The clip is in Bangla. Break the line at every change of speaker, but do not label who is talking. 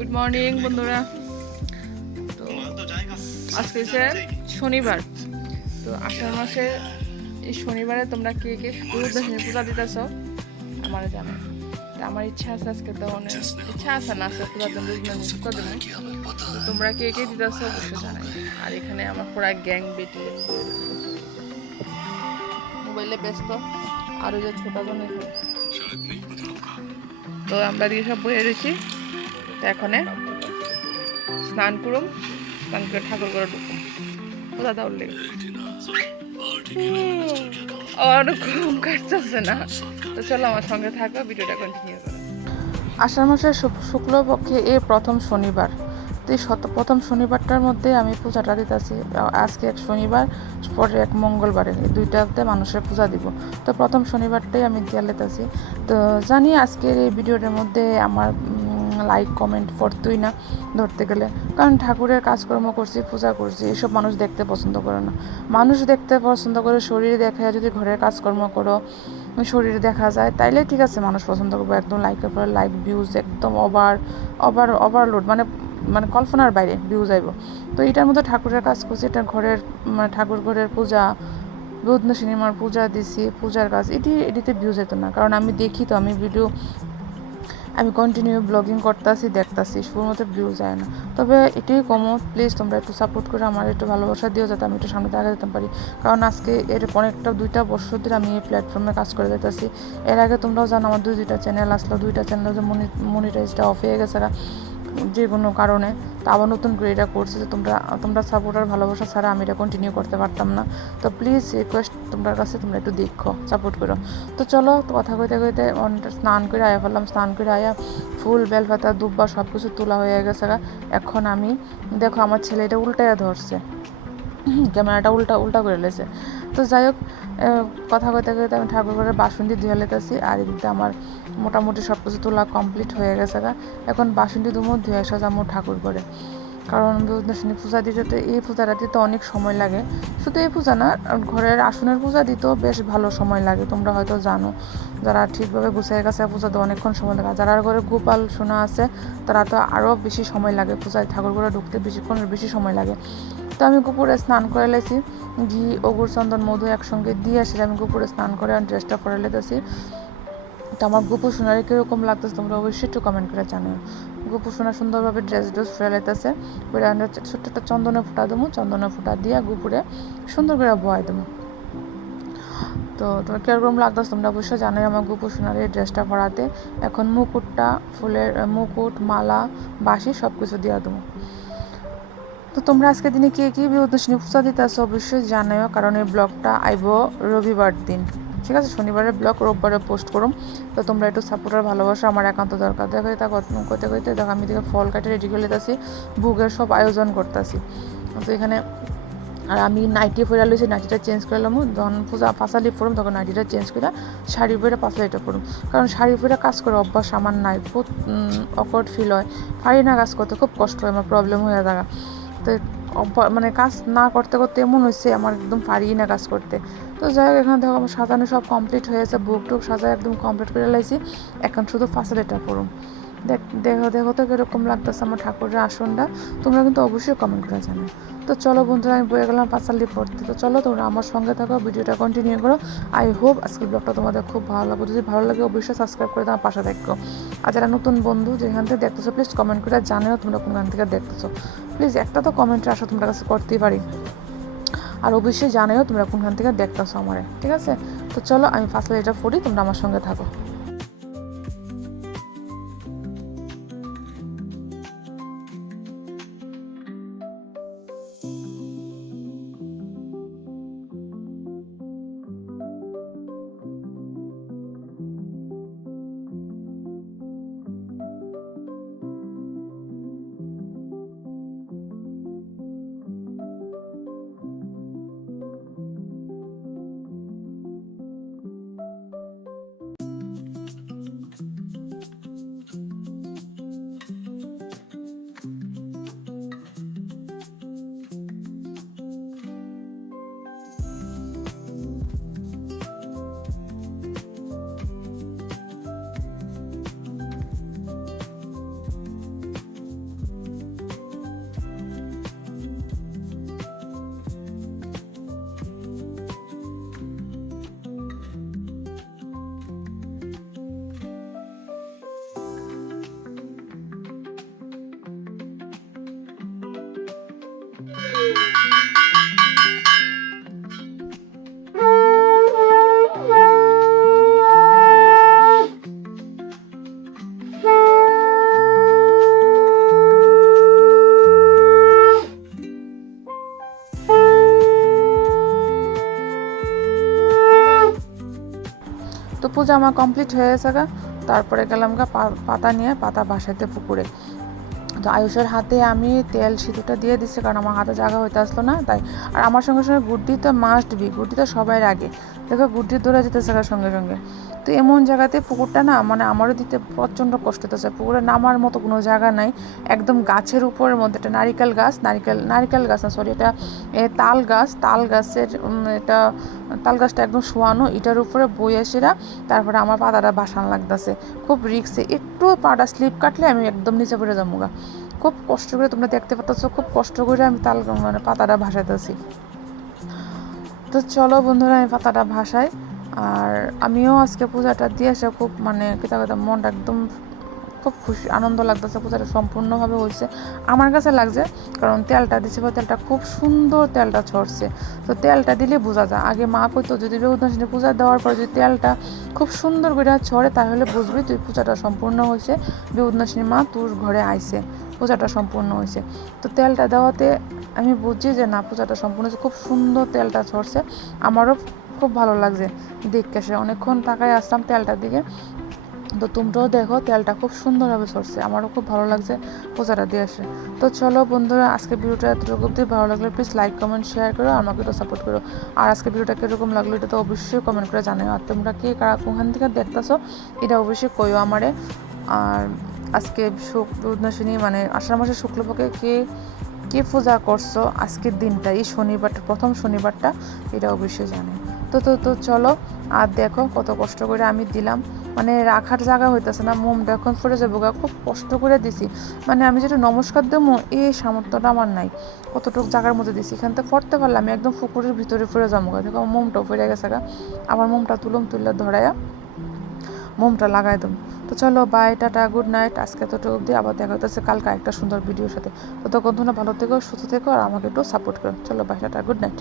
গুড মর্নিং বন্ধুরা। তো আজকে হচ্ছে শনিবার। তো আষাঢ় মাসে এই শনিবারে তোমরা কে কে গুরুদশমী পূজা দিতেছ, আমার জানো আমার ইচ্ছা আছে আজকে তো অনেক ইচ্ছা আছে না আজকে পূজার জন্য দেবো তো তোমরা কে কে দিতেছ অবশ্যই জানাই। আর এখানে আমার পুরা গ্যাং বেটি। মোবাইলে ব্যস্ত, আর যে ছোটা জন তো আমরা দিয়ে সব বয়ে রয়েছি। এখন স্নান করুম, স্নান করে ঠাকুর করে ঢুকুম। ঘুম না। তো চলো আমার সঙ্গে থাকো, ভিডিওটা কন্টিনিউ করো। আষাঢ় মাসের শুক্লপক্ষে এই প্রথম শনিবার। তো এই প্রথম শনিবারটার মধ্যে আমি পূজাটা দিতেছি। আজকে এক শনিবার, পরে এক মঙ্গলবারে। এই দুইটাতে মানুষের পূজা দিব। তো প্রথম শনিবারটাই আমি দিয়ে লেতেছি তো জানি আজকের এই ভিডিওটার মধ্যে আমার লাইক কমেন্ট পড়তোই না ধরতে গেলে। কারণ ঠাকুরের কাজকর্ম করছি, পূজা করছি, এসব মানুষ দেখতে পছন্দ করে না। মানুষ দেখতে পছন্দ করে শরীর দেখা যায় যদি ঘরের কাজকর্ম করো, শরীর দেখা যায়, তাইলে ঠিক আছে, মানুষ পছন্দ করব একদম লাইকের পরে লাইক ভিউজ একদম ওভার ওভার ওভারলোড মানে মানে কল্পনার বাইরে ভিউজ আইব তো এটার মধ্যে ঠাকুরের কাজ করছি, এটা ঘরের মানে ঠাকুর ঘরের পূজা বৌদ্ধ সিনেমার পূজা দিছি, পূজার কাজ, এটি, এটিতে ভিউজ যেত না। কারণ আমি দেখি তো, আমি ভিডিও আমি কন্টিনিউ ব্লগিং করতেছি, দেখতেছি শুরুর মতো ভিউ যায় না। তবে এটাই কমো প্লিজ তোমরা একটু সাপোর্ট করে আমার একটু ভালোবাসা দিও যাতে আমি একটু সামনে দেখা যেতে পারি। কারণ আজকে এর অনেকটা, দুইটা বছর ধরে আমি এই প্ল্যাটফর্মে কাজ করে যেতেছি এর আগে তোমরাও জানো আমার দুই দুইটা চ্যানেল আসলো, দুইটা চ্যানেল যে মনিটাইজটা অফ হয়ে গেছে যে কোনো কারণে। তো আবার নতুন করে এটা করছি যে তোমরা তোমরা সাপোর্ট আর ভালোবাসা ছাড়া আমি এটা কন্টিনিউ করতে পারতাম না। তো প্লিজ রিকোয়েস্ট তোমরা কাছে তোমরা একটু দেখো সাপোর্ট করো। তো চলো, তো কথা কইতে কইতে অনেকটা স্নান করে আয়া ফেললাম। স্নান করে আয়া ফুল, বেলপাতা, দুব্বা সব কিছু তোলা হয়ে গেছে। এখন আমি, দেখো আমার ছেলে এটা উল্টাইয়া ধরছে। ক্যামেরাটা উল্টা উল্টা করে লেছে। তো যাই হোক কথা কইতে কইতে আমি ঠাকুর ঘরের বাসন্তী ধুয়ে লেতেছি আর এদিকে আমার মোটামুটি সব কিছু তোলা কমপ্লিট হয়ে গেছে গা। এখন বাসন্তী দুমো ধুয়ে আসা যাব ঠাকুর করে কারণ বিষ্ণু পূজা দিতে তো, এই পূজাটা দিতে অনেক সময় লাগে। শুধু এই পূজা না, ঘরের আসনের পূজা দিতেও বেশ ভালো সময় লাগে, তোমরা হয়তো জানো। যারা ঠিকভাবে গুছিয়ে গেছে পূজা তো অনেকক্ষণ সময় লাগে। যারা ঘরে গোপাল শোনা আছে, তারা তো আরও বেশি সময় লাগে পূজায় ঠাকুর ঘরে ঢুকতে বেশিক্ষণ বেশি সময় লাগে। তো আমি কুপুরে স্নান করে লেছি। ঘি, অগুর চন্দন, মধু একসঙ্গে দিয়ে সেটা আমি কুপুরে স্নান করে ড্রেসটা পরে লেতেছি তো আমার গুপু সোনারে কীরকম লাগতেছে তোমরা অবশ্যই একটু কমেন্ট করে জানাও। গুপু সোনা সুন্দরভাবে ড্রেস ড্রেস ফেলে লেতেছে পরে আমরা ছোট্ট একটা চন্দনের ফুটা দেবো। চন্দনে ফুটা দিয়ে গুপুরে সুন্দর করে বয় দেবো। তো তোমার কীরকম লাগতেছে তোমরা অবশ্যই জানোই আমার গুপু সোনার এই ড্রেসটা পরাতে। এখন মুকুটটা, ফুলের মুকুট, মালা, বাঁশি সব কিছু দিয়ে দেবো। তো তোমরা আজকে দিনে কে কি বিদ্যুৎ পূজা দিতে আসো অবশ্যই জানাও কারণ এই ব্লগটা আইব রবিবার দিন। ঠিক আছে? শনিবারের ব্লগ, রোববারে পোস্ট করুম। তো তোমরা একটু সাপোর্ট আর ভালোবাসা, আমার একান্ত দরকার। দেখো তা করতে করতে দেখো, আমি দেখে ফল কাটে রেডি করে লেতেছি ভোগের সব আয়োজন করতেছি। তো এখানে আর আমি নাইটি পরে লইছি, নাইটিটা চেঞ্জ করে লাম। যখন পূজা পাঁচালি পড়ুম তখন নাইটিটা চেঞ্জ করে শাড়ি পরে পাঁচালিটা পড়ুম কারণ শাড়ি পরে কাজ করে অভ্যাস আমার নাই। বহুত অকওয়ার্ড ফিল হয়। পারি না কাজ করতে, খুব কষ্ট হয়, আমার প্রবলেম হয়ে থাকা। তো মানে কাজ না করতে করতে এমন হয়েছে আমার একদম পারিই না কাজ করতে। তো যাই হোক, এখানে দেখো আমার সাজানো সব কমপ্লিট হয়েছে বুক টুক সাজায় একদম কমপ্লিট করে লাইছি। এখন শুধু ফাঁসালিটা করুন। দেখ, দেখো দেখো তো কীরকম লাগতেছে আমার ঠাকুরের আসনটা। তোমরা কিন্তু অবশ্যই কমেন্ট করে জানো তো চলো বন্ধুরা, আমি বয়ে গেলাম পাঁচালি পড়তে। তো চলো তোমরা আমার সঙ্গে থাকো, ভিডিওটা কন্টিনিউ করো। আই হোপ আজকের ব্লগটা তোমাদের খুব ভালো লাগবে। যদি ভালো লাগে, অবশ্যই সাবস্ক্রাইব করে তোমার পাশে দেখো আর যারা নতুন বন্ধু যেখান থেকে দেখতেছো প্লিজ কমেন্ট করে জানিও তোমরা কোনখান থেকে দেখতেছো। প্লিজ একটা তো কমেন্টের আশা তোমরা কাছে, করতেই পারি। আর অবশ্যই জানিও তোমরা কোনখান থেকে দেখতেছো আমারে, ঠিক আছে? তো চলো আমি ফার্স্ট এটা পড়ি, তোমরা আমার সঙ্গে থাকো। পূজা আমার কমপ্লিট হয়ে গেছে গা। তারপরে গেলাম গা পাতা নিয়ে পাতা বাসাইতে পুকুরে। তো আয়ুষের হাতে আমি তেল সিঁদুরটা দিয়ে দিচ্ছি কারণ আমার হাতে জায়গা হইতে আসলো না, তাই। আর আমার সঙ্গে সঙ্গে গুড্ডি তো মাস্ট বি গুড্ডি তো সবাই আগে। দেখো গুড্ডি দৌড়ে যেতেছে সঙ্গে সঙ্গে। তো এমন জায়গাতে পুকুরটা না মানে আমারও দিতে প্রচণ্ড কষ্ট হতেছে পুকুরে নামার মতো কোনো জায়গা নাই, একদম গাছের উপরের মধ্যে। একটা নারিকেল গাছ, নারিকেল নারিকেল গাছ না সরি এটা তাল গাছ। তাল গাছের এটা তাল গাছটা একদম শোয়ানো, এটার উপরে বই এসেরা তারপরে আমার পাতাটা বাসান লাগতেছে। খুব রিক্সে একটু পাটা স্লিপ কাটলে আমি একদম নিচে পড়ে যাব গা। খুব কষ্ট করে তোমরা দেখতে পাচ্ছ খুব কষ্ট করে আমি তাল মানে পাতাটা ভাসাইতেছি। তো চলো বন্ধুরা, আমি পাতাটা ভাসাই। আর আমিও আজকে পূজাটা দিয়ে এসে খুব মানে কেতা কেতা মনটা একদম খুব খুশি, আনন্দ লাগতেছে, পূজাটা সম্পূর্ণভাবে হয়েছে। আমার কাছে লাগছে, কারণ তেলটা দিছে তেলটা খুব সুন্দর তেলটা ছড়ছে। তো তেলটা দিলে বোঝা যায়। আগে মা কইতো, যদি বেউদাসিনী পূজা দেওয়ার পর যদি তেলটা খুব সুন্দর করে ছড়ে, তাহলে বুঝবি তুই পূজাটা সম্পূর্ণ হয়েছে। বেউদাসিনী মা তোর ঘরে আইছে, পূজাটা সম্পূর্ণ হয়েছে। তো তেলটা দেওয়াতে আমি বুঝছি যে না, পূজাটা সম্পূর্ণ হয়েছে, খুব সুন্দর তেলটা ছড়ছে। আমারও খুব ভালো লাগছে। দেখতে সে অনেকক্ষণ তাকায় আসতাম তেলটার দিকে। তো তোমরাও দেখো, তেলটা খুব সুন্দরভাবে সরছে। আমারও খুব ভালো লাগছে পূজাটা দিয়ে আসে। তো চলো বন্ধুরা আজকে ভিডিওটা এতটুকু অব্দি ভালো লাগলে প্লিজ লাইক কমেন্ট শেয়ার করো আমাকে তো সাপোর্ট করো। আর আজকে ভিডিওটা কীরকম লাগল এটা তো অবশ্যই কমেন্ট করে জানাও। আর তোমরা কে কারা কোখান থেকে দেখতেছো, এটা অবশ্যই কইও আমারে। আর আজকে শুক্রদশিনী মানে আষাঢ় মাসের শুক্লপক্ষে কে কে পূজা করছ, আজকের দিনটা, এই শনিবারটা প্রথম শনিবারটা, এটা অবশ্যই জানে তো তো তো চলো, আর দেখো কত কষ্ট করে আমি দিলাম। মানে রাখার জায়গা হইতেছে না, মোমটা এখন ফুটে যাব খুব কষ্ট করে দিছি। মানে আমি যেটা নমস্কার দেবো, এই সামর্থ্যটা আমার নাই। কতটুকু জায়গার মধ্যে দিছি, এখান থেকে ফরতে পারলাম আমি একদম পুকুরের ভিতরে ফুরে যাব দেখো মোমটাও ফুরে গেছে গা। আবার মোমটা তুলুম তুললে ধরাইয়া মোমটা লাগাই দেবো। তো চলো বাই টাটা গুড নাইট আজকে তো অবধি, আবার দেখা হতেছে কালকে একটা সুন্দর ভিডিওর সাথে। তো ততক্ষণ ভালো থেকো, সুস্থ থেকো, আর আমাকে একটু সাপোর্ট করো। চলো বাই টাটা গুড নাইট